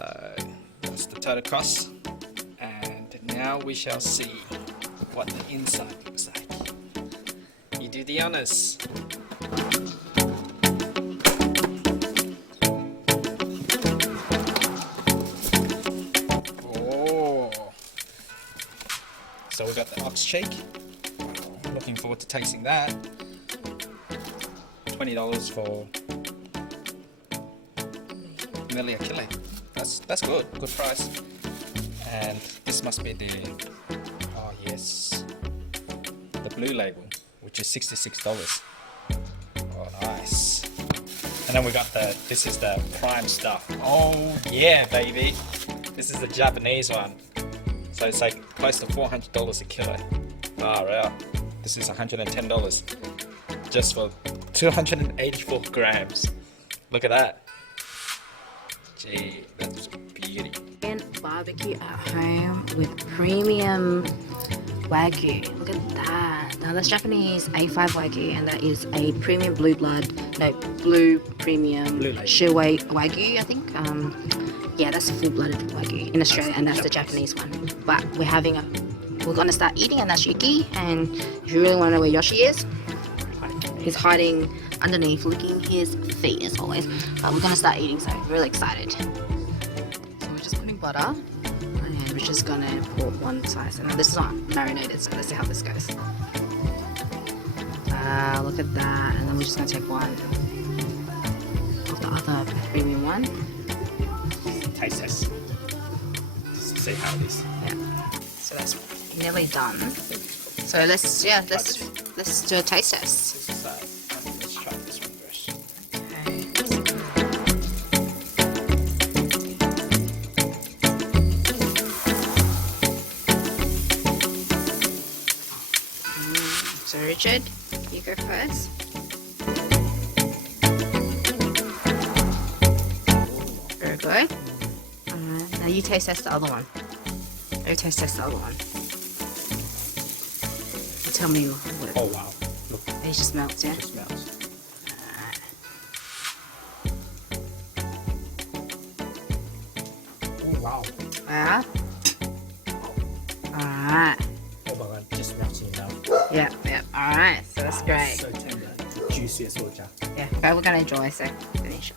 So that's the total cost, and now we shall see what the inside looks like. You do the honors. Oh, so we got the ox cheek. Looking forward to tasting that. $20 for nearly a kilo. That's good price. And this must be the, oh yes, the blue label, which is $66. Oh nice. And then we got this is the prime stuff. Oh yeah baby, this is the Japanese one. So it's like close to $400 a kilo. Oh wow, this is $110 just for 284 grams. Look at that. Gee, that's beauty. And barbecue at home with premium Wagyu. Look at that. Now that's Japanese A5 Wagyu, and that is a premium blue premium Sher Wagyu, I think. Yeah, that's a full-blooded Wagyu in Australia, and that's the Japanese one. But we're gonna start eating, and that's Yuki. And if you really want to know where Yoshi is, he's hiding underneath, licking his feet as always. But we're gonna start eating, so we're really excited. So we're just putting butter, and we're just gonna pour one slice. And this is not marinated, so let's see how this goes. Look at that. And then we're just gonna take one of the other premium one. Taste test. Just see how it is. Yeah. So that's nearly done. So let's do a taste test. Let's try this one first. So Richard, you go first. Very good. Now you taste test the other one. You taste test the other one. Tell me what. Oh wow! Look, It just melts, yeah. it just melts. Oh wow! Yeah. Alright. Oh my god! Just melts in your mouth. Yeah. Alright, so that's great. So tender, juicy as well, Jack. Yeah, okay, we're gonna enjoy, so finish.